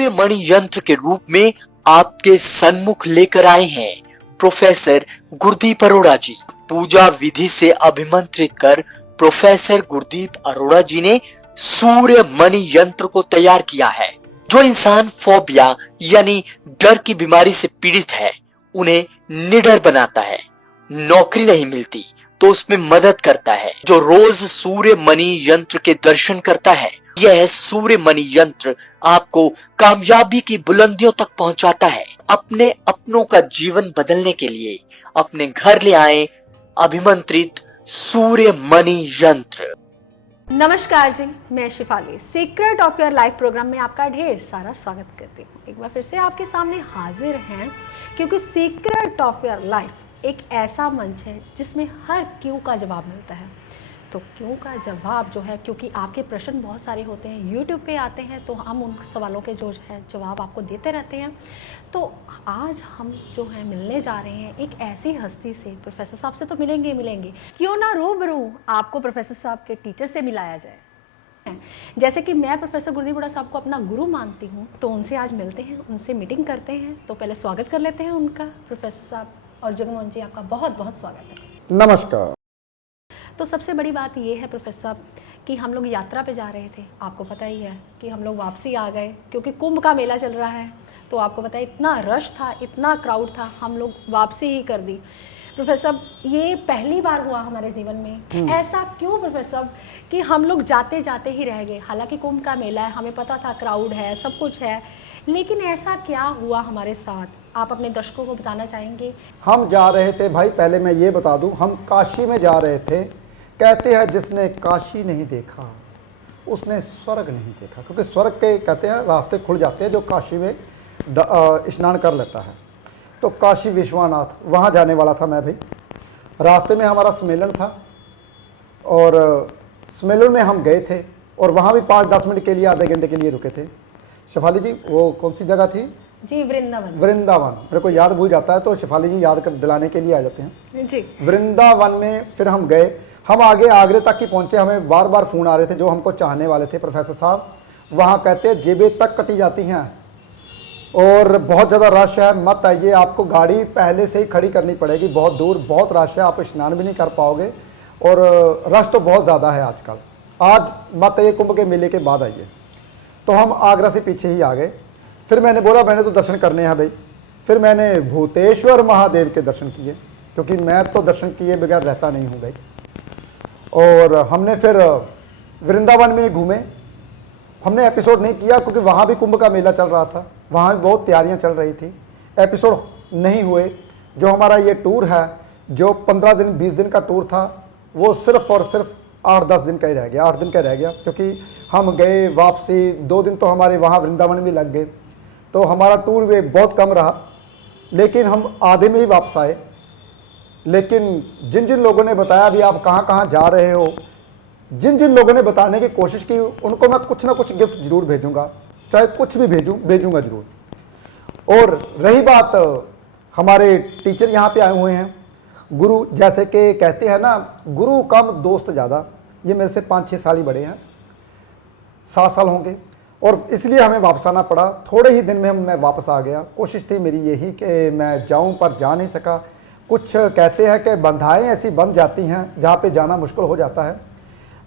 सूर्य मणि यंत्र के रूप में आपके सन्मुख लेकर आए हैं प्रोफेसर गुरदीप अरोड़ा जी। पूजा विधि से अभिमंत्रित कर प्रोफेसर गुरदीप अरोड़ा जी ने सूर्य मणि यंत्र को तैयार किया है। जो इंसान फोबिया यानी डर की बीमारी से पीड़ित है, उन्हें निडर बनाता है। नौकरी नहीं मिलती तो उसमें मदद करता है। जो रोज सूर्य मणि यंत्र के दर्शन करता है, यह सूर्य मणि यंत्र आपको कामयाबी की बुलंदियों तक पहुंचाता है। अपने अपनों का जीवन बदलने के लिए अपने घर ले आए अभिमंत्रित सूर्य मणि यंत्र। नमस्कार जी, मैं Shifali secret of your life program में आपका ढेर सारा स्वागत करती हूँ। एक बार फिर से आपके सामने हाजिर हैं, क्योंकि सीक्रेट ऑफ योर लाइफ एक ऐसा मंच है जिसमें हर क्यों का जवाब मिलता है। तो क्यों का जवाब जो है, क्योंकि आपके प्रश्न बहुत सारे होते हैं, यूट्यूब पे आते हैं, तो हम उन सवालों के जो है जवाब आपको देते रहते हैं। तो आज हम जो है मिलने जा रहे हैं एक ऐसी हस्ती से। प्रोफेसर साहब से तो मिलेंगे मिलेंगे, क्यों ना रूबरू आपको प्रोफेसर साहब के टीचर से मिलाया जाए। जैसे कि मैं प्रोफेसर गुरदीप अरोड़ा साहब को अपना गुरु मानती हूँ, तो उनसे आज मिलते हैं, उनसे मीटिंग करते हैं। तो पहले स्वागत कर लेते हैं उनका। प्रोफेसर साहब और जगमोहन जी, आपका बहुत बहुत स्वागत है। नमस्कार। तो सबसे बड़ी बात ये है प्रोफेसर साहब कि हम लोग यात्रा पे जा रहे थे। आपको पता ही है कि हम लोग वापसी आ गए, क्योंकि कुंभ का मेला चल रहा है। तो आपको पता है इतना रश था, इतना क्राउड था, हम लोग वापसी ही कर दी। प्रोफेसर साहब, ये पहली बार हुआ हमारे जीवन में। ऐसा क्यों प्रोफेसर साहब कि हम लोग जाते जाते ही रह गए? हालांकि कुंभ का मेला है, हमें पता था क्राउड है, सब कुछ है, लेकिन ऐसा क्या हुआ हमारे साथ? आप अपने दर्शकों को बताना चाहेंगे? हम जा रहे थे भाई, पहले मैं ये बता दूं, हम काशी में जा रहे थे। कहते हैं जिसने काशी नहीं देखा उसने स्वर्ग नहीं देखा, क्योंकि स्वर्ग के कहते हैं रास्ते खुल जाते हैं जो काशी में स्नान कर लेता है। तो काशी विश्वनाथ, वहाँ जाने वाला था मैं भी। रास्ते में हमारा सम्मेलन था और सम्मेलन में हम गए थे, और वहाँ भी 5-10 मिनट के लिए, आधे घंटे के लिए रुके थे। शेफाली जी, वो कौन सी जगह थी? जी, वृंदावन। वृंदावन। मेरे को याद भूल जाता है तो शेफाली जी याद कर दिलाने के लिए आ जाते हैं जी। वृंदावन में फिर हम गए। हम आगे आगरे तक ही पहुंचे। हमें बार बार फ़ोन आ रहे थे जो हमको चाहने वाले थे, प्रोफेसर साहब वहाँ कहते हैं जेबें तक कटी जाती हैं और बहुत ज़्यादा रश है, मत आइए, आपको गाड़ी पहले से ही खड़ी करनी पड़ेगी, बहुत दूर, बहुत रश है, आप स्नान भी नहीं कर पाओगे और रश तो बहुत ज़्यादा है आजकल, आज मत आइए, कुंभ के मेले के बाद आइए। तो हम आगरा से पीछे ही आ गए। फिर मैंने बोला मैंने तो दर्शन करने हैं भाई। फिर मैंने भूतेश्वर महादेव के दर्शन किए, क्योंकि मैं तो दर्शन किए बगैर रहता नहीं हूँ भाई। और हमने फिर वृंदावन में घूमे। हमने एपिसोड नहीं किया क्योंकि वहाँ भी कुंभ का मेला चल रहा था, वहाँ भी बहुत तैयारियाँ चल रही थी, एपिसोड नहीं हुए। जो हमारा ये टूर है, जो 15 दिन 20 दिन का टूर था, वो सिर्फ और सिर्फ 8-10 दिन का ही रह गया, 8 दिन का रह गया, क्योंकि हम गए, वापसी 2 दिन तो हमारे वहाँ वृंदावन भी लग गए। तो हमारा टूर वे बहुत कम रहा, लेकिन हम आधे में ही वापस आए। लेकिन जिन जिन लोगों ने बताया भी आप कहाँ कहाँ जा रहे हो, जिन जिन लोगों ने बताने की कोशिश की, उनको मैं कुछ ना कुछ गिफ्ट जरूर भेजूंगा, चाहे कुछ भी भेजूंगा जरूर। और रही बात, हमारे टीचर यहाँ पे आए हुए हैं, गुरु, जैसे कि कहते हैं ना, गुरु कम दोस्त ज़्यादा। ये मेरे से 5-6 साल ही बड़े हैं, 7 साल होंगे, और इसलिए हमें वापस आना पड़ा। थोड़े ही दिन में मैं वापस आ गया। कोशिश थी मेरी यही कि मैं जाऊं, पर जा नहीं सका। कुछ कहते हैं कि बंधाएं ऐसी बंध जाती हैं जहाँ पे जाना मुश्किल हो जाता है।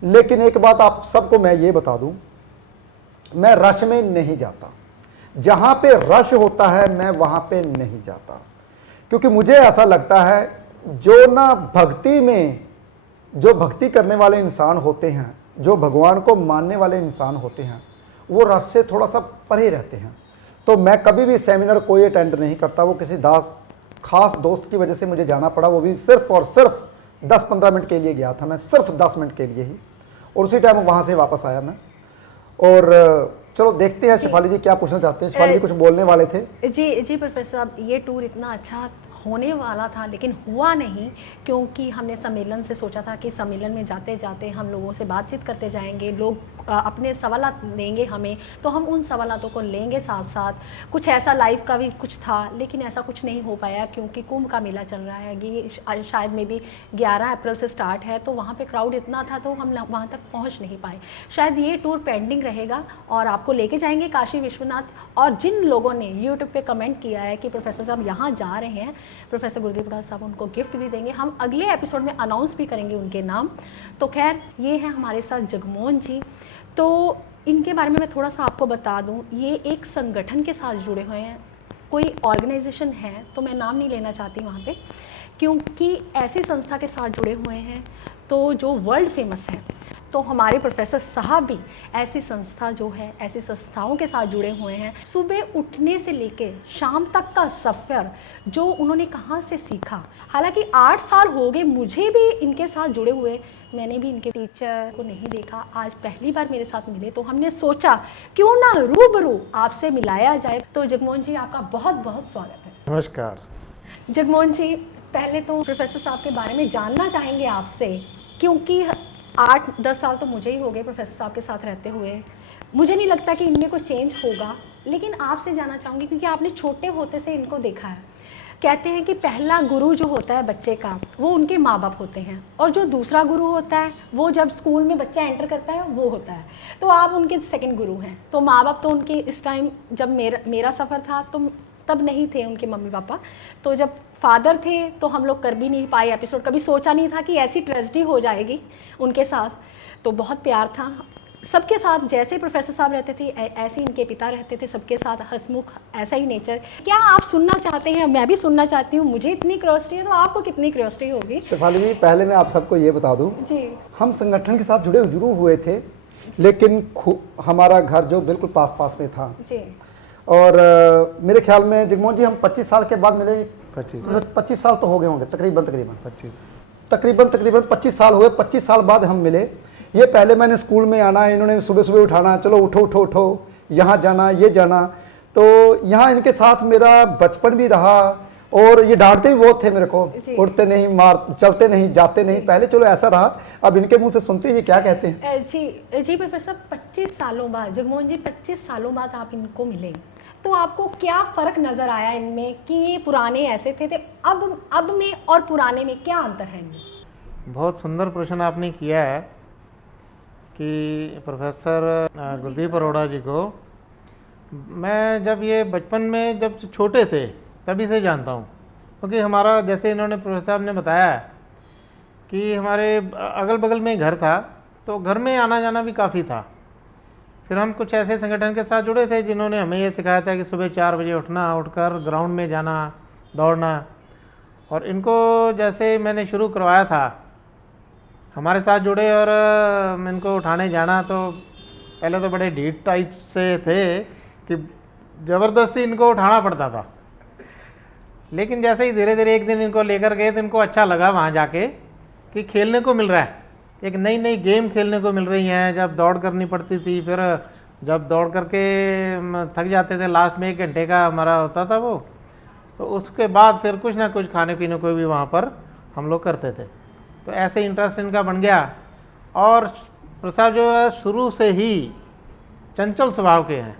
लेकिन एक बात आप सबको मैं ये बता दूं, मैं रश में नहीं जाता। जहाँ पे रश होता है मैं वहाँ पे नहीं जाता, क्योंकि मुझे ऐसा लगता है जो ना भक्ति में, जो भक्ति करने वाले इंसान होते हैं, जो भगवान को मानने वाले इंसान होते हैं, वो रस से थोड़ा सा परे रहते हैं। तो मैं कभी भी सेमिनार कोई अटेंड नहीं करता। वो किसी खास दोस्त की वजह से मुझे जाना पड़ा, वो भी सिर्फ और सिर्फ 10-15 मिनट के लिए गया था मैं, सिर्फ 10 मिनट के लिए ही, और उसी टाइम वहाँ से वापस आया मैं। और चलो देखते हैं शेफाली जी क्या पूछना चाहते हैं। शेफाली जी कुछ बोलने वाले थे। जी प्रोफेसर साहब, ये टूर इतना अच्छा होने वाला था लेकिन हुआ नहीं, क्योंकि हमने सम्मेलन से सोचा था कि सम्मेलन में जाते जाते हम लोगों से बातचीत करते जाएंगे, लोग अपने सवालात देंगे हमें, तो हम उन सवालातों को लेंगे साथ साथ। कुछ ऐसा लाइव का भी कुछ था, लेकिन ऐसा कुछ नहीं हो पाया क्योंकि कुंभ का मेला चल रहा है। ये शायद में भी 11 अप्रैल से स्टार्ट है, तो वहाँ पे क्राउड इतना था तो हम वहाँ तक पहुँच नहीं पाए। शायद ये टूर पेंडिंग रहेगा और आपको लेके जाएंगे काशी विश्वनाथ। और जिन लोगों ने यूट्यूब पे कमेंट किया है कि प्रोफेसर साहब यहाँ जा रहे हैं, प्रोफेसर गुरदीप अरोड़ा साहब उनको गिफ्ट भी देंगे, हम अगले एपिसोड में अनाउंस भी करेंगे उनके नाम। तो खैर, ये है हमारे साथ जगमोहन जी। तो इनके बारे में मैं थोड़ा सा आपको बता दूं, ये एक संगठन के साथ जुड़े हुए हैं, कोई ऑर्गेनाइजेशन है, तो मैं नाम नहीं लेना चाहती वहाँ पे, क्योंकि ऐसी संस्था के साथ जुड़े हुए हैं तो जो वर्ल्ड फेमस है। तो हमारे प्रोफेसर साहब भी ऐसी संस्था जो है, ऐसी संस्थाओं के साथ जुड़े हुए हैं। सुबह उठने से लेके शाम तक का सफ़र जो उन्होंने कहाँ से सीखा। हालांकि 8 साल हो गए मुझे भी इनके साथ जुड़े हुए, मैंने भी इनके टीचर को नहीं देखा, आज पहली बार मेरे साथ मिले, तो हमने सोचा क्यों ना रूबरू आपसे मिलाया जाए। तो जगमोहन जी, आपका बहुत बहुत स्वागत है। नमस्कार। जगमोहन जी, पहले तो प्रोफेसर साहब के बारे में जानना चाहेंगे आपसे, क्योंकि 8-10 साल तो मुझे ही हो गए प्रोफेसर साहब के साथ रहते हुए। मुझे नहीं लगता कि इनमें कोई चेंज होगा, लेकिन आपसे जानना चाहूँगी क्योंकि आपने छोटे होते से इनको देखा है। कहते हैं कि पहला गुरु जो होता है बच्चे का, वो उनके माँ बाप होते हैं, और जो दूसरा गुरु होता है वो जब स्कूल में बच्चा एंटर करता है वो होता है। तो आप उनके सेकंड गुरु हैं। तो माँ बाप तो उनके इस टाइम, जब मेरा सफ़र था तो तब नहीं थे उनके मम्मी पापा, तो जब फादर थे तो हम लोग कर भी नहीं पाए एपिसोड, कभी सोचा नहीं था कि ऐसी ट्रेजेडी हो जाएगी उनके साथ। तो बहुत प्यार था सबके साथ, जैसे प्रोफेसर साहब रहते थे ऐसे इनके पिता रहते थे, सबके साथ हंसमुख, ऐसा ही नेचर। क्या आप सुनना चाहते हैं? मैं भी सुनना चाहती हूँ, मुझे इतनी क्यूरियोसिटी है, तो आपको कितनी क्यूरियोसिटी होगी? शेफाली जी, पहले मैं आप सबको ये बता दूं जी, हम संगठन के साथ जुड़े हुए थे, लेकिन हमारा घर जो बिल्कुल पास पास में था जी। और मेरे ख्याल में जगमोहन जी हम 25 साल के बाद मिले। 25 साल तो हो गए होंगे तकरीबन 25 साल हुए। 25 साल बाद हम मिले। ये पहले मैंने स्कूल में आना, इन्होंने सुबह सुबह उठाना, चलो उठो उठो उठो, यहाँ जाना ये जाना। तो यहाँ इनके साथ मेरा बचपन भी रहा, और ये डांटते भी बहुत थे मेरे को, उठते नहीं, चलते नहीं, जाते नहीं। पहले चलो ऐसा रहा, अब इनके मुंह से सुनते हैं ये क्या कहते हैं। जी प्रोफेसर, 25 सालों बाद जगमोहन जी, 25 सालों बाद आप इनको मिले, तो आपको क्या फ़र्क नज़र आया इनमें कि ये पुराने ऐसे थे अब में और पुराने में क्या अंतर है इनमें? बहुत सुंदर प्रश्न आपने किया है कि प्रोफेसर गुरदीप अरोड़ा जी को मैं जब ये बचपन में जब छोटे थे तभी से जानता हूँ, क्योंकि हमारा, जैसे इन्होंने प्रोफेसर साहब ने बताया कि हमारे अगल बगल में घर था, तो घर में आना जाना भी काफ़ी था। फिर हम कुछ ऐसे संगठन के साथ जुड़े थे जिन्होंने हमें ये सिखाया था कि सुबह 4 बजे उठना, उठकर ग्राउंड में जाना, दौड़ना। और इनको जैसे मैंने शुरू करवाया था, हमारे साथ जुड़े और इनको उठाने जाना, तो पहले तो बड़े ढीठ टाइप से थे कि ज़बरदस्ती इनको उठाना पड़ता था। लेकिन जैसे ही धीरे धीरे एक दिन इनको लेकर गए तो इनको अच्छा लगा वहाँ जाके कि खेलने को मिल रहा है, एक नई नई गेम खेलने को मिल रही हैं। जब दौड़ करनी पड़ती थी, फिर जब दौड़ करके थक जाते थे, लास्ट में 1 घंटे का हमारा होता था वो, तो उसके बाद फिर कुछ ना कुछ खाने पीने को भी वहाँ पर हम लोग करते थे। तो ऐसे इंटरेस्ट इनका बन गया। और प्रसाद जो है शुरू से ही चंचल स्वभाव के हैं,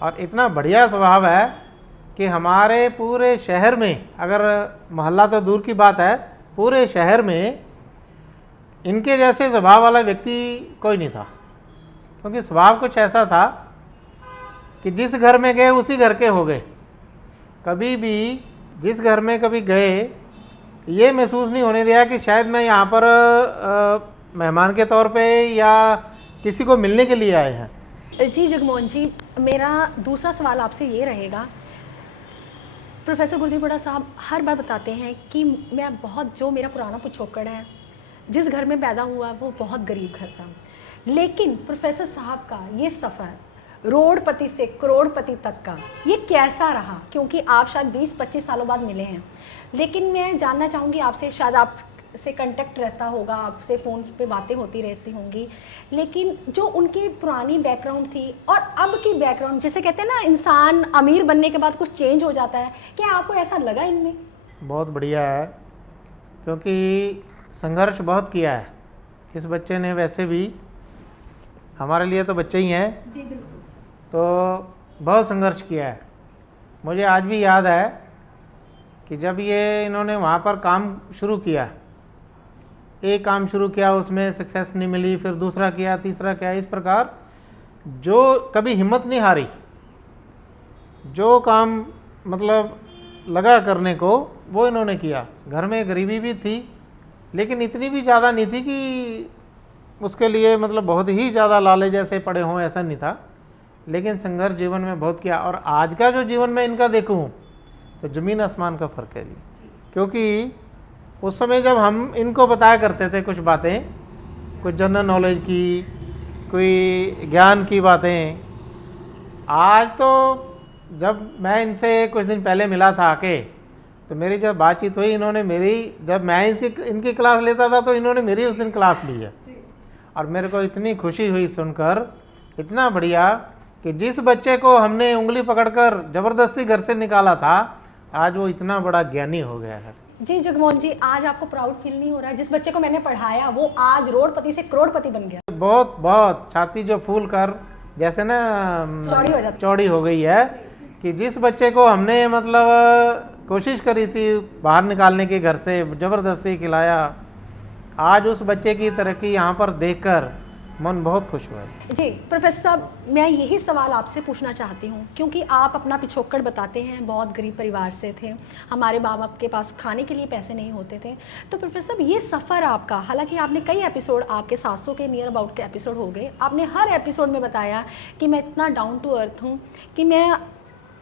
और इतना बढ़िया स्वभाव है कि हमारे पूरे शहर में, अगर मोहल्ला तो दूर की बात है, पूरे शहर में इनके जैसे स्वभाव वाला व्यक्ति कोई नहीं था। क्योंकि स्वभाव कुछ ऐसा था कि जिस घर में गए उसी घर के हो गए। कभी भी जिस घर में कभी गए, ये महसूस नहीं होने दिया कि शायद मैं यहाँ पर मेहमान के तौर पे या किसी को मिलने के लिए आए हैं। जी जगमोहन जी, मेरा दूसरा सवाल आपसे ये रहेगा, प्रोफेसर गुरदीप अरोड़ा साहब हर बार बताते हैं कि जो मेरा पुराना पिछोकड़ है, जिस घर में पैदा हुआ वो बहुत गरीब घर था, लेकिन प्रोफेसर साहब का ये सफ़र रोडपति से करोड़पति तक का, ये कैसा रहा? क्योंकि आप शायद 20-25 सालों बाद मिले हैं, लेकिन मैं जानना चाहूँगी आपसे, शायद आप आपसे कांटेक्ट रहता होगा, आपसे फ़ोन पे बातें होती रहती होंगी, लेकिन जो उनकी पुरानी बैकग्राउंड थी और अब की बैकग्राउंड, जैसे कहते हैं ना इंसान अमीर बनने के बाद कुछ चेंज हो जाता है, क्या आपको ऐसा लगा इनमें? बहुत बढ़िया है, क्योंकि संघर्ष बहुत किया है इस बच्चे ने। वैसे भी हमारे लिए तो बच्चे ही हैं, जी बिल्कुल। तो बहुत संघर्ष किया है। मुझे आज भी याद है कि जब ये इन्होंने वहाँ पर काम शुरू किया, एक काम शुरू किया, उसमें सक्सेस नहीं मिली, फिर दूसरा किया, तीसरा किया, इस प्रकार जो कभी हिम्मत नहीं हारी, जो काम मतलब लगा करने को वो इन्होंने किया। घर में गरीबी भी थी, लेकिन इतनी भी ज़्यादा नहीं थी कि उसके लिए मतलब बहुत ही ज़्यादा लाले जैसे पड़े हों, ऐसा नहीं था। लेकिन संघर्ष जीवन में बहुत किया, और आज का जो जीवन में इनका देखूं तो ज़मीन आसमान का फ़र्क है जी। क्योंकि उस समय जब हम इनको बताया करते थे कुछ बातें, कुछ जनरल नॉलेज की, कोई ज्ञान की बातें, आज तो जब मैं इनसे कुछ दिन पहले मिला था आके, तो मेरी जब बातचीत हुई, इन्होंने मेरी, जब मैं इनकी क्लास लेता था तो इन्होंने मेरी उस दिन क्लास ली है, और मेरे को इतनी खुशी हुई सुनकर, इतना बढ़िया कि जिस बच्चे को हमने उंगली पकड़कर ज़बरदस्ती घर से निकाला था, आज वो इतना बड़ा ज्ञानी हो गया है। जी जगमोहन जी, आज आपको प्राउड फील नहीं हो रहा है? जिस बच्चे को मैंने पढ़ाया वो आज रोडपति से करोड़पति बन गया। बहुत बहुत छाती जो फूल कर जैसे ना चौड़ी हो जाती, चौड़ी हो गई है, कि जिस बच्चे को हमने मतलब कोशिश करी थी बाहर निकालने की घर से, ज़बरदस्ती खिलाया, आज उस बच्चे की तरक्की यहाँ पर देखकर मन बहुत खुश हुआ है। जी प्रोफेसर साहब, मैं यही सवाल आपसे पूछना चाहती हूँ, क्योंकि आप अपना पिछोकड़ बताते हैं, बहुत गरीब परिवार से थे, हमारे माँ बाप के पास खाने के लिए पैसे नहीं होते थे। तो प्रोफेसर साहब, ये सफ़र आपका, हालांकि आपने कई एपिसोड, आपके 700 के नियर अबाउट के एपिसोड हो गए, आपने हर एपिसोड में बताया कि मैं इतना डाउन टू अर्थ हूँ, कि मैं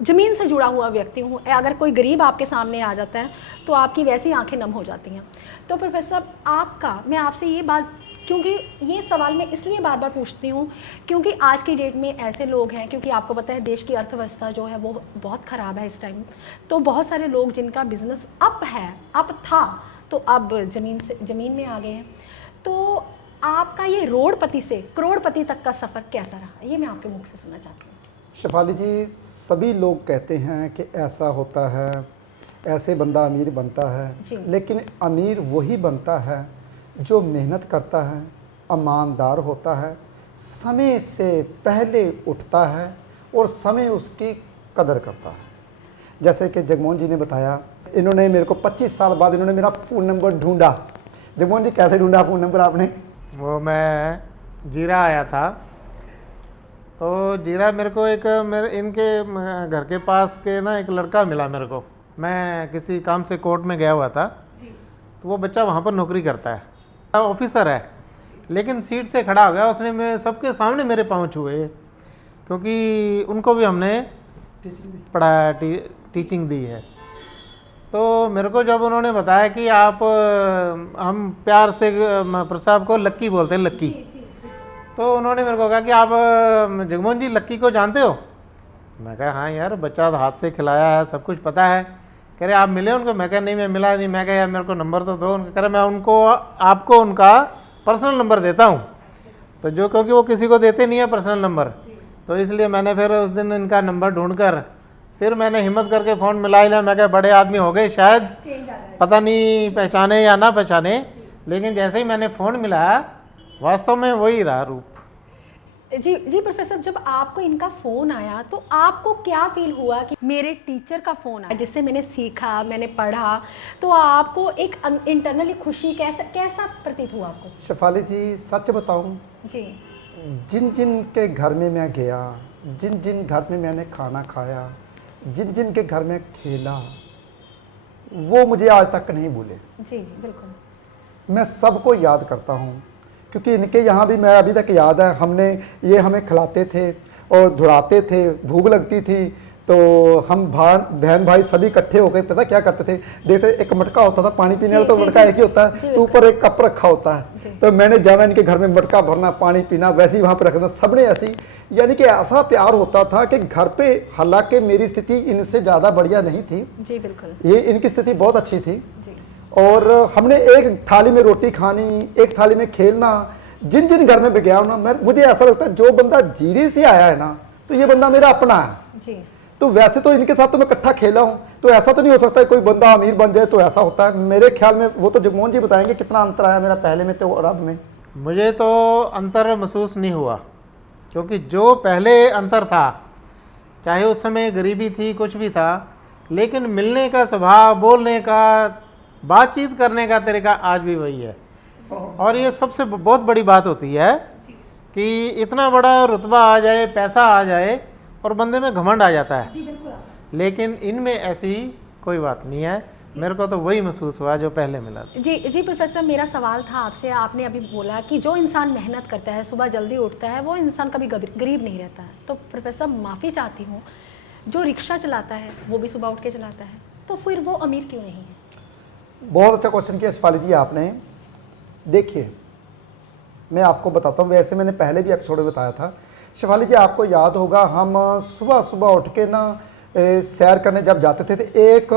ज़मीन से जुड़ा हुआ व्यक्ति हूँ। अगर कोई गरीब आपके सामने आ जाता है तो आपकी वैसी आंखें नम हो जाती हैं। तो प्रोफेसर साहब, आपका, मैं आपसे ये बात, क्योंकि ये सवाल मैं इसलिए बार बार पूछती हूँ क्योंकि आज की डेट में ऐसे लोग हैं, क्योंकि आपको पता है देश की अर्थव्यवस्था जो है वो बहुत ख़राब है इस टाइम, तो बहुत सारे लोग जिनका बिजनेस अप है, अप था, तो अब ज़मीन में आ गए हैं। तो आपका ये रोडपति से करोड़पति तक का सफ़र कैसा रहा, ये मैं आपके मुख से सुनना चाहती हूँ। शेफाली जी, सभी लोग कहते हैं कि ऐसा होता है, ऐसे बंदा अमीर बनता है, लेकिन अमीर वही बनता है जो मेहनत करता है, ईमानदार होता है, समय से पहले उठता है और समय उसकी कदर करता है। जैसे कि जगमोहन जी ने बताया, इन्होंने मेरे को 25 साल बाद इन्होंने मेरा फ़ोन नंबर ढूंढा। जगमोहन जी, कैसे ढूंढा फ़ोन नंबर आपने? वो मैं जीरा आया था, तो जीरा मेरे को इनके घर के पास के ना एक लड़का मिला मेरे को। मैं किसी काम से कोर्ट में गया हुआ था, तो वो बच्चा वहाँ पर नौकरी करता है, ऑफिसर है, लेकिन सीट से खड़ा हो गया। उसने मैं सबके सामने मेरे पाँव छुए, क्योंकि उनको भी हमने पढ़ाया, टीचिंग दी है। तो मेरे को जब उन्होंने बताया कि आप, हम प्यार से प्रसाद को लक्की बोलते हैं, लक्की, तो उन्होंने मेरे को कहा कि आप जगमोहन जी लक्की को जानते हो? मैं कहा हाँ यार, बच्चा हाथ से खिलाया है, सब कुछ पता है। कह रहे आप मिले उनको? मैं कहा नहीं, मैं मिला नहीं। मैं कहा यार मेरे को नंबर तो दो। उनका कह रहे मैं आपको उनका पर्सनल नंबर देता हूँ। तो जो, क्योंकि वो किसी को देते नहीं है पर्सनल नंबर, तो इसलिए मैंने फिर उस दिन इनका नंबर ढूंढकर फिर मैंने हिम्मत करके फ़ोन मिला ही ना। मैं कहा बड़े आदमी हो गए, शायद पता नहीं पहचाने या ना पहचाने, लेकिन जैसे ही मैंने फ़ोन मिलाया, वास्तव में वही रहा रूप। जी प्रोफेसर, जब आपको इनका फ़ोन आया तो आपको क्या फील हुआ कि मेरे टीचर का फ़ोन आया जिससे मैंने सीखा, मैंने पढ़ा, तो आपको एक इंटरनली खुशी कैसा प्रतीत हुआ आपको? शेफाली जी, सच बताऊं जी, जिन जिन के घर में मैं गया, जिन जिन घर में मैंने खाना खाया, जिन जिन के घर में खेला, वो मुझे आज तक नहीं भूले। जी बिल्कुल, मैं सबको याद करता हूँ, क्योंकि इनके यहाँ भी मैं अभी तक याद है, ये हमें खिलाते थे और धुलाते थे, भूख लगती थी तो हम बहन भाई सभी इकट्ठे होकर पता क्या करते थे, देखते एक मटका होता था पानी पीने वाला, तो मटका एक ही होता है, तो ऊपर एक कप रखा होता है, तो मैंने जाना इनके घर में मटका भरना, पानी पीना, वैसे ही वहाँ पर रखना, सबने ऐसी, यानी कि ऐसा प्यार होता था कि घर पे, हालांकि मेरी स्थिति इनसे ज़्यादा बढ़िया नहीं थी, जी बिल्कुल, ये इनकी स्थिति बहुत अच्छी थी, और हमने एक थाली में रोटी खानी, एक थाली में खेलना। जिन जिन घर में भी गया हूं ना, मुझे ऐसा लगता है जो बंदा जीरे से आया है ना, तो ये बंदा मेरा अपना है जी। तो वैसे तो इनके साथ तो मैं इकट्ठा खेला हूं, तो ऐसा तो नहीं हो सकता है कोई बंदा अमीर बन जाए तो ऐसा होता है। मेरे ख्याल में वो तो जगमोहन जी बताएंगे कितना अंतर आया मेरा पहले में तो और अब में। मुझे तो अंतर महसूस नहीं हुआ, क्योंकि जो पहले अंतर था, चाहे उस समय गरीबी थी, कुछ भी था, लेकिन मिलने का स्वभाव, बोलने का, बातचीत करने का तरीका आज भी वही है। और ये सबसे बहुत बड़ी बात होती है कि इतना बड़ा रुतबा आ जाए, पैसा आ जाए और बंदे में घमंड आ जाता है, लेकिन इनमें ऐसी कोई बात नहीं है। मेरे को तो वही महसूस हुआ जो पहले मिला था। जी जी प्रोफेसर, मेरा सवाल था आपसे, आपने अभी बोला कि जो इंसान मेहनत करता है, सुबह जल्दी उठता है, वो इंसान कभी गरीब नहीं रहता है। तो प्रोफेसर माफ़ी चाहती हूँ, जो रिक्शा चलाता है वो भी सुबह उठ के चलाता है, तो फिर वो अमीर क्यों नहीं है? बहुत अच्छा क्वेश्चन किया शिफाली जी आपने। देखिए मैं आपको बताता हूँ, वैसे मैंने पहले भी एपिसोड में बताया था। शिफाली जी आपको याद होगा, हम सुबह सुबह उठ के ना सैर करने जब जाते थे, तो एक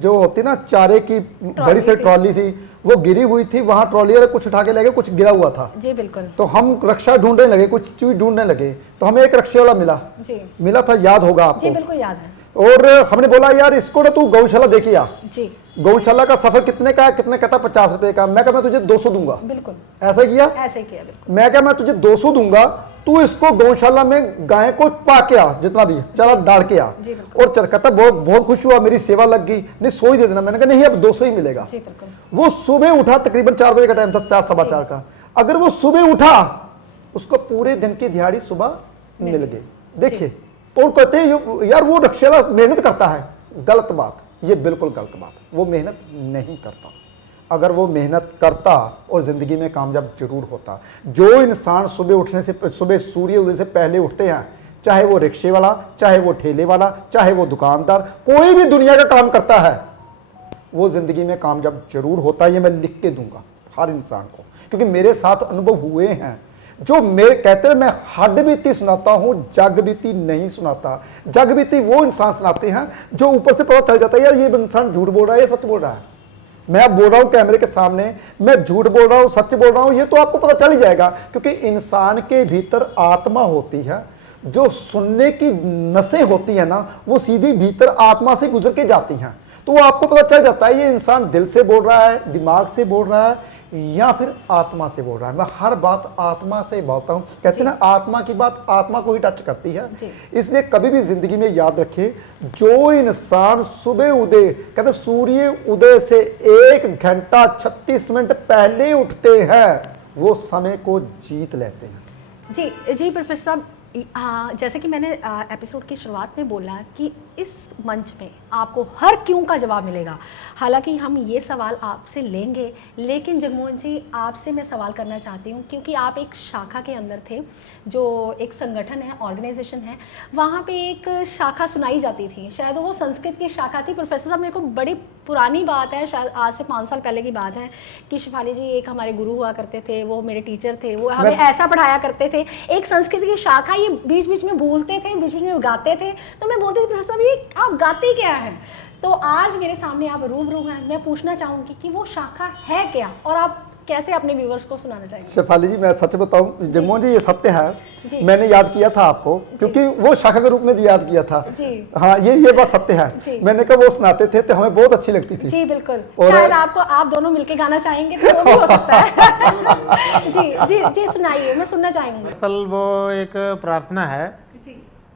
जो होती ना चारे की बड़ी सी ट्रॉली थी, वो गिरी हुई थी, वहाँ ट्रॉली वाले कुछ उठा के ले गए, कुछ गिरा हुआ था। जी बिल्कुल। तो हम रक्षा ढूंढने लगे, कुछ चीज ढूंढने लगे, तो हमें एक रक्षे वाला मिला। जी मिला था, याद होगा आपको? जी बिल्कुल याद है। और हमने बोला यार इसको ना तू गौशाला देखिए आ। जी। गौशाला का सफर कितने का है? कितने कहता 50 रुपए का। मैं कहा मैं तुझे 200 दूंगा। बिल्कुल ऐसा किया, ऐसे किया बिल्कुल। मैं क्या मैं तुझे 200 दूंगा, तू इसको गौशाला में गाय को पा के आ, जितना भी चला डाल के आ। और चल कहता बहुत बहुत खुश हुआ, मेरी सेवा लग गई, नहीं 100 ही दे देना। मैंने कहा नहीं अब 200 ही मिलेगा। जी बिल्कुल। वो सुबह उठा, तकरीबन 4 बजे का टाइम था, 4 सवा 4 का। अगर वो सुबह उठा, उसको पूरे दिन की दिहाड़ी सुबह मिल गई। देखिए, और कहते हैं यार वो रक्षाला मेहनत करता है, गलत बात, ये बिल्कुल गलत बात। वो मेहनत नहीं करता। अगर वो मेहनत करता और जिंदगी में कामयाब जरूर होता। जो इंसान सुबह उठने से, सुबह सूर्य उदय से पहले उठते हैं, चाहे वो रिक्शे वाला, चाहे वो ठेले वाला, चाहे वो दुकानदार, कोई भी दुनिया का काम करता है, वो जिंदगी में कामयाब जरूर होता है। ये मैं लिख के दूंगा हर इंसान को, क्योंकि मेरे साथ अनुभव हुए हैं। जो मेरे कहते हैं मैं हड बीती सुनाता हूं, जग बीती नहीं सुनाता। जग बीती वो इंसान सुनाते हैं जो ऊपर से पता चल जाता है यार ये इंसान झूठ बोल रहा है, ये सच बोल रहा है। मैं अब बोल रहा हूं कैमरे के सामने, मैं झूठ बोल रहा हूं, सच बोल रहा हूं, ये तो आपको पता चल ही जाएगा, क्योंकि इंसान के भीतर आत्मा होती है। जो सुनने की नसें होती है ना, वो सीधी भीतर आत्मा से गुजर के जाती हैं। तो वो आपको पता चल जाता है ये इंसान दिल से बोल रहा है, दिमाग से बोल रहा है, या फिर आत्मा से बोल रहा है। मैं हर बात आत्मा से बोलता हूं। कहते हैं ना आत्मा की बात आत्मा को ही टच करती है। इसलिए कभी भी जिंदगी में याद रखिए, जो इंसान सुबह उदय, कहते सूर्य उदय से 1 घंटा 36 मिनट पहले उठते हैं, वो समय को जीत लेते हैं। जी जी प्रोफेसर साहब, जैसे कि मैंने एपिसोड की शुरुआत में बोला कि इस मंच में आपको हर क्यों का जवाब मिलेगा। हालांकि हम ये सवाल आपसे लेंगे, लेकिन जगमोहन जी आपसे मैं सवाल करना चाहती हूँ, क्योंकि आप एक शाखा के अंदर थे, जो एक संगठन है, ऑर्गेनाइजेशन है, वहाँ पे एक शाखा सुनाई जाती थी, शायद वो संस्कृत की शाखा थी। प्रोफेसर साहब, मेरे को बड़ी पुरानी बात है, शायद आज से 5 साल पहले की बात है, कि शिफाली जी एक हमारे गुरु हुआ करते थे, वो मेरे टीचर थे, वो हमें ऐसा पढ़ाया करते थे। एक संस्कृत की शाखा, ये बीच बीच में भूलते थे, बीच बीच में गाते थे, तो मैं बोलती थी प्रोफेसर साहब ये आप गाते क्या हैं? तो आज मेरे सामने आप रूबरू हैं, मैं पूछना चाहूँगी कि वो शाखा है क्या, और आप कैसे अपने व्यूवर्स को सुनाना चाहेंगे? शिफाली जी मैं सच बताऊं, जगमोहन जी ये सत्य है, जी। मैंने याद किया था आपको, क्योंकि वो शाखा के रूप में याद किया था। जी। हाँ ये बात सत्य है। मैंने कहा वो सुनाते थे तो हमें बहुत अच्छी लगती थी। जी बिल्कुल। और शायद आपको, आप दोनों मिलके गाना चाहेंगे तो वो भी हो सकता है। जी जी जी सुनाइए, मैं सुनना चाहूंगी। असल वो एक प्रार्थना है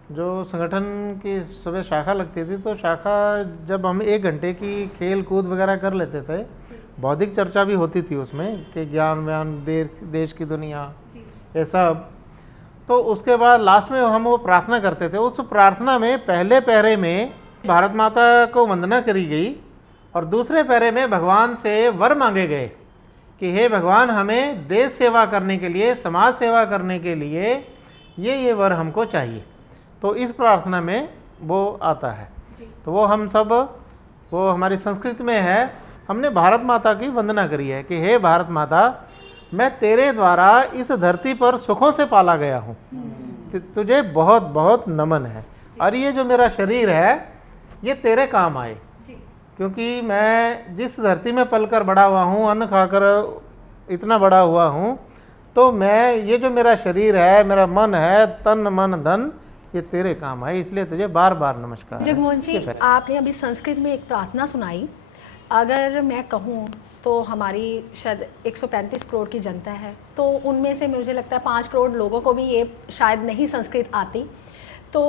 जो संगठन की सुबह शाखा लगती थी, तो शाखा जब हम 1 घंटे की खेल कूद वगैरह कर लेते थे, बौद्धिक चर्चा भी होती थी उसमें, कि ज्ञान व्यान, देश की दुनिया, ये सब। तो उसके बाद लास्ट में हम वो प्रार्थना करते थे। उस प्रार्थना में पहले पैरे में भारत माता को वंदना करी गई, और दूसरे पैरे में भगवान से वर मांगे गए कि हे भगवान, हमें देश सेवा करने के लिए, समाज सेवा करने के लिए ये वर हमको चाहिए। तो इस प्रार्थना में वो आता है। तो वो हम सब, वो हमारी संस्कृति में है, हमने भारत माता की वंदना करी है कि हे भारत माता, मैं तेरे द्वारा इस धरती पर सुखों से पाला गया हूँ, तुझे बहुत बहुत नमन है, और ये जो मेरा शरीर है ये तेरे काम आए। क्योंकि मैं जिस धरती में पलकर बड़ा हुआ हूँ, अन्न खाकर इतना बड़ा हुआ हूँ, तो मैं ये जो मेरा शरीर है, मेरा मन है, तन मन धन, ये तेरे काम है, इसलिए तुझे बार बार नमस्कार है। जगमोहन जी, ये है। आपने अभी संस्कृत में एक प्रार्थना सुनाई। अगर मैं कहूँ तो हमारी शायद 135 करोड़ की जनता है, तो उनमें से मुझे लगता है 5 करोड़ लोगों को भी ये शायद नहीं संस्कृत आती। तो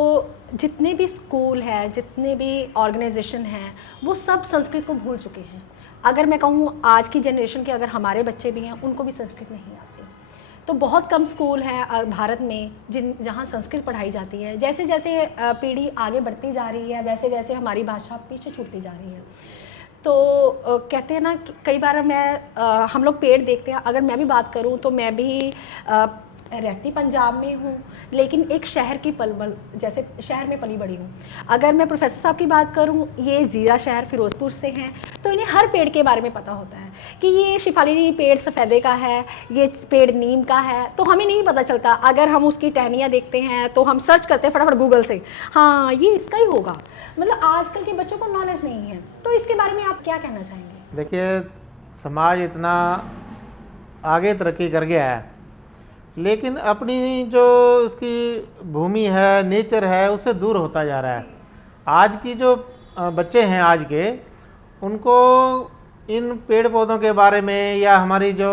जितने भी स्कूल हैं, जितने भी ऑर्गेनाइजेशन हैं, वो सब संस्कृत को भूल चुके हैं। अगर मैं कहूँ आज की जनरेशन के अगर हमारे बच्चे भी हैं, उनको भी संस्कृत नहीं आती। तो बहुत कम स्कूल हैं भारत में जहाँ संस्कृत पढ़ाई जाती है। जैसे जैसे पीढ़ी आगे बढ़ती जा रही है, वैसे वैसे हमारी भाषा पीछे छूटती जा रही है। तो कहते हैं ना, कई बार हम लोग पेड़ देखते हैं। अगर मैं भी बात करूं तो मैं भी रहती पंजाब में हूं, लेकिन एक शहर की पलवल जैसे शहर में पली बड़ी हूं। अगर मैं प्रोफेसर साहब की बात करूं, ये जीरा शहर फिरोजपुर से हैं, तो इन्हें हर पेड़ के बारे में पता होता है कि ये शिफाली पेड़ सफ़ेदे का है, ये पेड़ नीम का है। तो हमें नहीं पता चलता। अगर हम उसकी टहनियाँ देखते हैं तो हम सर्च करते हैं फटाफट गूगल से, हाँ ये इसका ही होगा। मतलब आजकल के बच्चों को नॉलेज नहीं है। तो इसके बारे में आप क्या कहना चाहेंगे? देखिए, समाज इतना आगे तरक्की कर गया है, लेकिन अपनी जो उसकी भूमि है, नेचर है, उससे दूर होता जा रहा है। आज की जो बच्चे हैं आज के, उनको इन पेड़ पौधों के बारे में या हमारी जो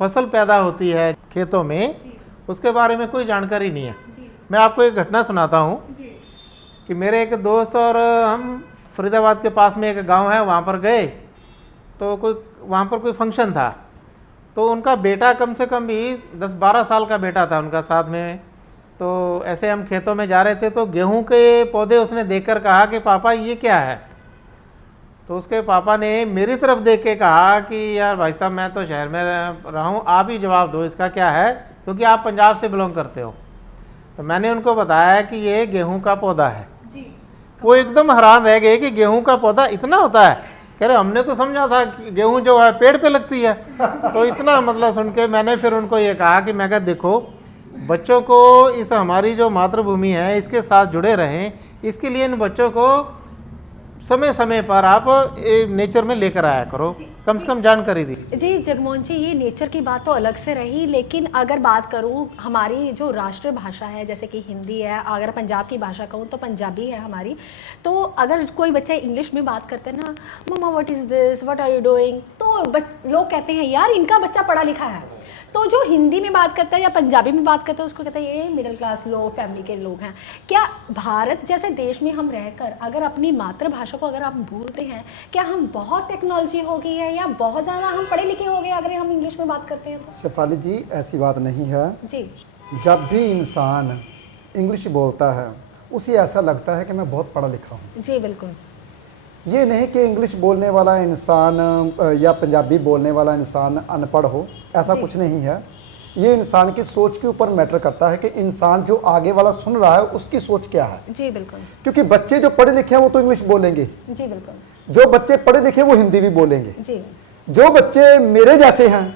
फसल पैदा होती है खेतों में, उसके बारे में कोई जानकारी नहीं है। मैं आपको एक घटना सुनाता हूँ कि मेरे एक दोस्त और हम फरीदाबाद के पास में एक गांव है, वहाँ पर गए। तो वहाँ पर कोई फंक्शन था, तो उनका बेटा कम से कम भी 10-12 साल का बेटा था उनका साथ में। तो ऐसे हम खेतों में जा रहे थे, तो गेहूं के पौधे उसने देखकर कहा कि पापा ये क्या है। तो उसके पापा ने मेरी तरफ देख के कहा कि यार भाई साहब, मैं तो शहर में रहा हूँ, आप ही जवाब दो इसका क्या है, क्योंकि आप पंजाब से बिलोंग करते हो। तो मैंने उनको बताया कि ये गेहूं का पौधा है। वो एकदम हैरान रह गए कि गेहूं का पौधा इतना होता है। कह रहे हमने तो समझा था कि गेहूं जो है पेड़ पे लगती है। तो इतना मतलब सुन के मैंने फिर उनको ये कहा कि मैं कहा देखो, बच्चों को इस हमारी जो मातृभूमि है इसके साथ जुड़े रहें, इसके लिए इन बच्चों को समय समय पर आप नेचर में लेकर आया करो, कम से कम जानकारी दी। जी जगमोहन जी, ये नेचर की बात तो अलग से रही, लेकिन अगर बात करूं हमारी जो राष्ट्रीय भाषा है, जैसे कि हिंदी है, अगर पंजाब की भाषा कहूं तो पंजाबी है हमारी। तो अगर कोई बच्चा इंग्लिश में बात करते हैं ना, मम्मा what is this, what are you doing, तो लोग कहते हैं यार इनका बच्चा पढ़ा लिखा है। तो जो हिंदी में बात करता है या पंजाबी में बात करता है, उसको कहता है ये मिडिल क्लास लोग, फैमिली के लोग हैं। क्या भारत जैसे देश में हम रहकर अगर अपनी मातृभाषा को अगर हम भूलते हैं, क्या हम बहुत टेक्नोलॉजी हो गई है या बहुत ज़्यादा हम पढ़े लिखे हो गए अगर हम इंग्लिश में बात करते हैं? तो शेफाली जी, ऐसी बात नहीं है जी। जब भी इंसान इंग्लिश बोलता है, उसे ऐसा लगता है कि मैं बहुत पढ़ा लिखा हूँ। जी बिल्कुल। ये नहीं कि इंग्लिश बोलने वाला इंसान या पंजाबी बोलने वाला इंसान अनपढ़ हो, ऐसा कुछ नहीं है। ये इंसान की सोच के ऊपर मैटर करता है कि इंसान जो आगे वाला सुन रहा है उसकी सोच क्या है। जी बिल्कुल। क्योंकि बच्चे जो पढ़े लिखे हैं वो तो इंग्लिश बोलेंगे, जी बिल्कुल। जो बच्चे पढ़े लिखे वो हिंदी भी बोलेंगे। जी। जो बच्चे मेरे जैसे हैं,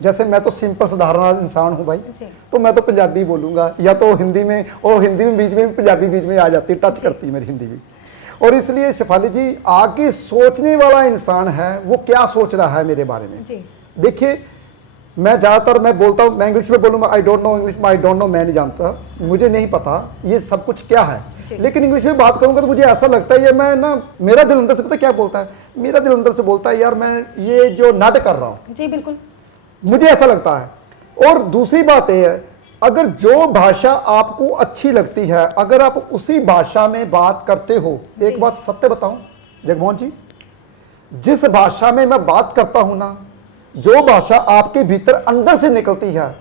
जैसे मैं तो सिंपल साधारण इंसान हूँ भाई, तो मैं तो पंजाबी बोलूँगा या तो हिंदी में, और हिंदी में बीच में पंजाबी बीच में आ जाती है, टच करती है मेरी हिंदी भी। और इसलिए शेफाली जी, आगे सोचने वाला इंसान है वो क्या सोच रहा है मेरे बारे में। देखिए, मैं ज़्यादातर मैं बोलता हूँ, मैं इंग्लिश में बोलूँगा I don't know English, I don't know, मैं नहीं जानता, मुझे नहीं पता ये सब कुछ क्या है। लेकिन इंग्लिश में बात करूँगा तो मुझे ऐसा लगता है, ये मैं ना, मेरा दिल अंदर से पता क्या बोलता है, मेरा दिल अंदर से बोलता है यार मैं ये जो नाटक कर रहा हूँ। जी बिल्कुल, मुझे ऐसा लगता है। और दूसरी बात यह है, अगर जो भाषा आपको अच्छी लगती है, अगर आप उसी भाषा में बात करते हो, एक बात सत्य बताऊं जगमोहन जी, जिस भाषा में मैं बात करता हूं ना, जो भाषा आपके भीतर अंदर से निकलती है,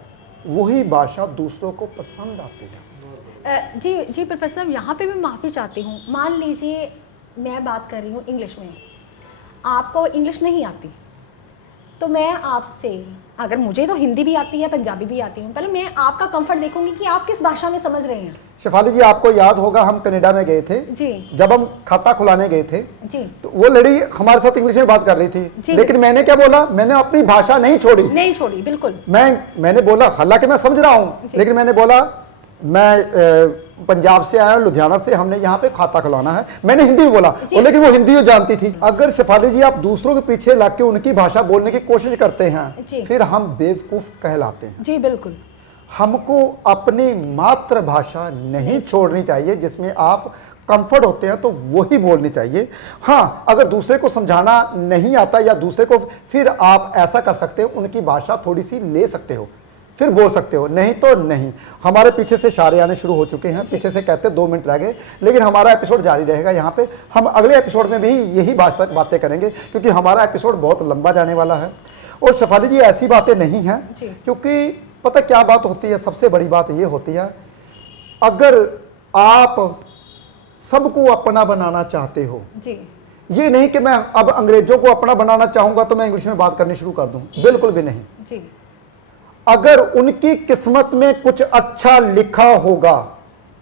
वही भाषा दूसरों को पसंद आती है। जी जी प्रोफेसर, यहाँ पे मैं माफ़ी चाहती हूँ। मान लीजिए मैं बात कर रही हूँ इंग्लिश में, आपको इंग्लिश नहीं आती, तो मैं आपसे, अगर मुझे तो हिंदी भी आती है, पंजाबी भी आती हूँ, पहले मैं आपका कंफर्ट देखूंगी कि आप किस भाषा में समझ रहे हैं। शेफाली जी, आपको याद होगा हम कनाडा में गए थे जी, जब हम खाता खुलाने गए थे जी, तो वो लड़ी हमारे साथ इंग्लिश में बात कर रही थी, लेकिन मैंने क्या बोला, मैंने अपनी भाषा नहीं छोड़ी। नहीं छोड़ी, बिल्कुल। मैंने बोला, हालांकि मैं समझ रहा हूँ, लेकिन मैंने बोला मैं पंजाब से आया हूं, लुधियाना से, हमने यहाँ पे खाता खुलाना है। मैंने हिंदी में बोला और लेकिन वो हिंदी जानती थी। अगर शेफाली जी आप दूसरों के पीछे लग के उनकी भाषा बोलने की कोशिश करते हैं फिर हम बेवकूफ कहलाते हैं। जी बिल्कुल। हमको अपनी मातृभाषा नहीं छोड़नी चाहिए, जिसमें आप कंफर्ट होते हैं तो वही बोलनी चाहिए। हाँ, अगर दूसरे को समझाना नहीं आता या दूसरे को, फिर आप ऐसा कर सकते हो, उनकी भाषा थोड़ी सी ले सकते हो, फिर बोल सकते हो, नहीं तो नहीं। हमारे पीछे से इशारे आने शुरू हो चुके हैं, पीछे से कहते 2 मिनट रह गए, लेकिन हमारा एपिसोड जारी रहेगा। यहाँ पे हम अगले एपिसोड में भी यही बातें करेंगे, क्योंकि हमारा एपिसोड बहुत लंबा जाने वाला है। और शेफाली जी ऐसी बातें नहीं हैं, क्योंकि पता क्या बात होती है, सबसे बड़ी बात ये होती है, अगर आप सबको अपना बनाना चाहते हो जी, ये नहीं कि मैं अब अंग्रेजों को अपना बनाना चाहूंगा तो मैं इंग्लिश में बात करनी शुरू कर दूं, बिल्कुल भी नहीं जी। अगर उनकी किस्मत में कुछ अच्छा लिखा होगा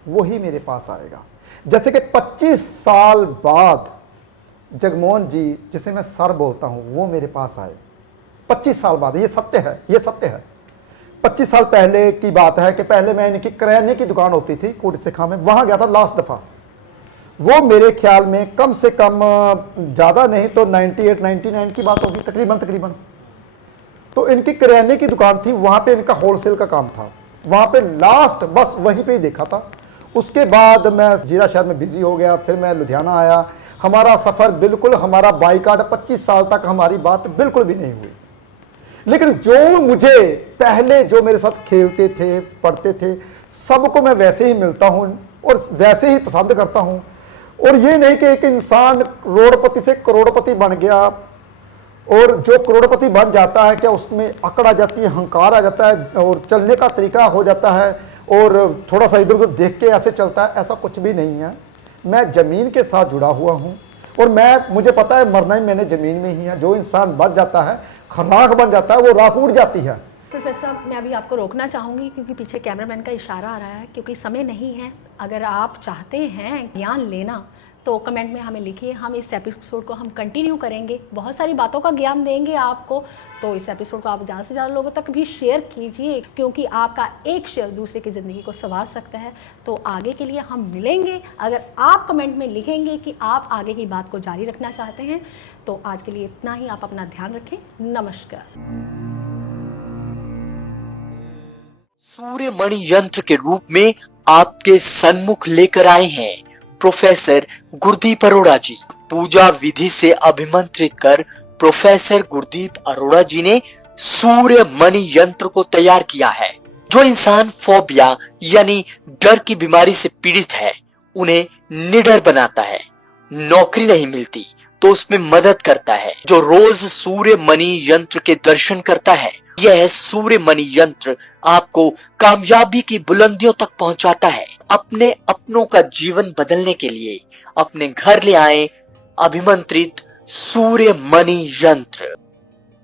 वही मेरे पास आएगा। जैसे कि 25 साल बाद जगमोहन जी, जिसे मैं सर बोलता हूं, वो मेरे पास आए 25 साल बाद। ये सत्य है, ये सत्य है। 25 साल पहले की बात है कि पहले मैं इनकी किराने की दुकान होती थी कोट सिखा में, वहां गया था लास्ट दफा। वो मेरे ख्याल में कम से कम ज़्यादा नहीं तो 98 99 की बात होगी तकरीबन। तो इनकी किराने की दुकान थी, वहाँ पे इनका होलसेल का काम था, वहाँ पे लास्ट बस वहीं पे ही देखा था। उसके बाद मैं जीरा शहर में बिजी हो गया, फिर मैं लुधियाना आया। हमारा सफ़र बिल्कुल, हमारा बाइकाट 25 साल तक हमारी बात बिल्कुल भी नहीं हुई। लेकिन जो मुझे पहले जो मेरे साथ खेलते थे, पढ़ते थे, सबको मैं वैसे ही मिलता हूँ और वैसे ही पसंद करता हूँ। और ये नहीं कि एक इंसान करोड़पति से करोड़पति बन गया, और जो करोड़पति बन जाता है क्या उसमें अकड़ आ जाती है, अहंकार आ जाता है और चलने का तरीका हो जाता है और थोड़ा सा इधर उधर देख के ऐसे चलता है, ऐसा कुछ भी नहीं है। मैं ज़मीन के साथ जुड़ा हुआ हूँ और मुझे पता है मरना ही मैंने ज़मीन में ही है। जो इंसान बच जाता है, खराख बन जाता है, वो राख उड़ जाती है। प्रोफेसर, मैं अभी आपको रोकना चाहूँगी क्योंकि पीछे कैमरामैन का इशारा आ रहा है, क्योंकि समय नहीं है। अगर आप चाहते हैं ज्ञान लेना तो कमेंट में हमें लिखिए, हम इस एपिसोड को हम कंटिन्यू करेंगे, बहुत सारी बातों का ज्ञान देंगे आपको। तो इस एपिसोड को आप ज़्यादा से ज़्यादा लोगों तक भी शेयर कीजिए, क्योंकि आपका एक शेयर दूसरे की ज़िंदगी को संवार सकता है। तो आगे के लिए हम मिलेंगे, अगर आप कमेंट में लिखेंगे कि आप आगे की बात को जारी रखना चाहते हैं। तो आज के लिए इतना ही, आप अपना ध्यान रखें। नमस्कार। सूर्य मणि यंत्र के रूप में आपके सन्मुख लेकर आए हैं प्रोफेसर गुरदीप अरोड़ा जी। पूजा विधि से अभिमंत्रित कर प्रोफेसर गुरदीप अरोड़ा जी ने सूर्य मणि यंत्र को तैयार किया है। जो इंसान फोबिया यानी डर की बीमारी से पीड़ित है, उन्हें निडर बनाता है। नौकरी नहीं मिलती तो उसमें मदद करता है। जो रोज सूर्य मणि यंत्र के दर्शन करता है, यह सूर्य मणि यंत्र आपको कामयाबी की बुलंदियों तक पहुंचाता है। अपने अपनों का जीवन बदलने के लिए अपने घर ले आए अभिमंत्रित सूर्य मणि यंत्र।